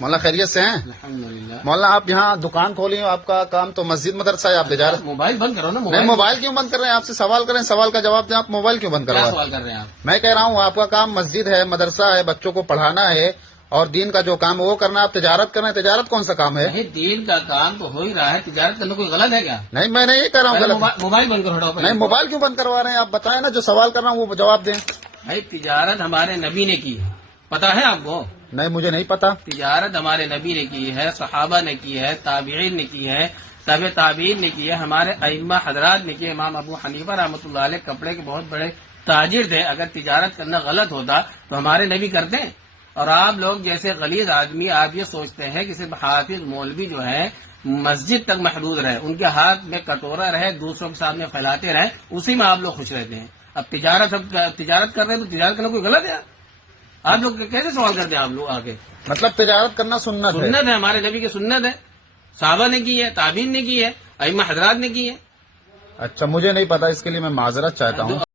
مولانا خیریت سے ہیں؟ الحمدللہ. مولانا آپ یہاں دکان کھولی ہو، آپ کا کام تو مسجد مدرسہ ہے، آپ تجارت موبائل بند کرو نا. نہیں، موبائل کیوں بند کر رہے ہیں؟ آپ سے سوال کریں، سوال کا جواب دیں. آپ موبائل کیوں بند کر رہے کیا ہیں؟ سوال کر رہے ہیں آپ؟ میں کہہ رہا ہوں آپ کا کام مسجد ہے، مدرسہ ہے، بچوں کو پڑھانا ہے اور دین کا جو کام ہے وہ کرنا. آپ تجارت کر رہے ہیں، تجارت کون سا کام ہے؟ نہیں، دین کا کام تو ہو ہی رہا ہے. تجارت کرنا کوئی غلط ہے کیا؟ نہیں، میں نہیں کہہ رہا ہوں غلط. موبائل بند کرو. ہٹاؤ نہیں، موبائل کیوں بند کروا رہے ہیں؟ آپ بتائیں نا، جو سوال کر رہا ہوں وہ جواب دیں. بھائی تجارت ہمارے نبی نے کی ہے، پتا ہے آپ کو؟ نہیں، مجھے نہیں پتا. تجارت ہمارے نبی نے کی ہے، صحابہ نے کی ہے، تابعین نے کی ہے، تابع تابعین نے کی ہے، ہمارے ائمہ حضرات نے کی ہے. امام ابو حنیفہ رحمۃ اللہ علیہ کپڑے کے بہت بڑے تاجر تھے. اگر تجارت کرنا غلط ہوتا تو ہمارے نبی کرتے ہیں. اور آپ لوگ جیسے غلیظ آدمی آپ یہ سوچتے ہیں کہ صرف حافظ مولوی جو ہے مسجد تک محدود رہے، ان کے ہاتھ میں کٹورا رہے، دوسروں کے سامنے پھیلاتے رہے، اسی میں آپ لوگ خوش رہتے ہیں. اب تجارت کر رہے ہیں تو تجارت کرنا کوئی غلط ہے؟ آپ لوگ کیسے سوال کرتے ہیں؟ آپ لوگ آگے مطلب تجارت کرنا سنت ہے. سنت ہے، ہمارے نبی کی سنت ہے، صحابہ نے کی ہے، تابعین نے کی ہے، ائمہ حضرات نے کی ہے. اچھا، مجھے نہیں پتا، اس کے لیے میں معذرت چاہتا ہوں.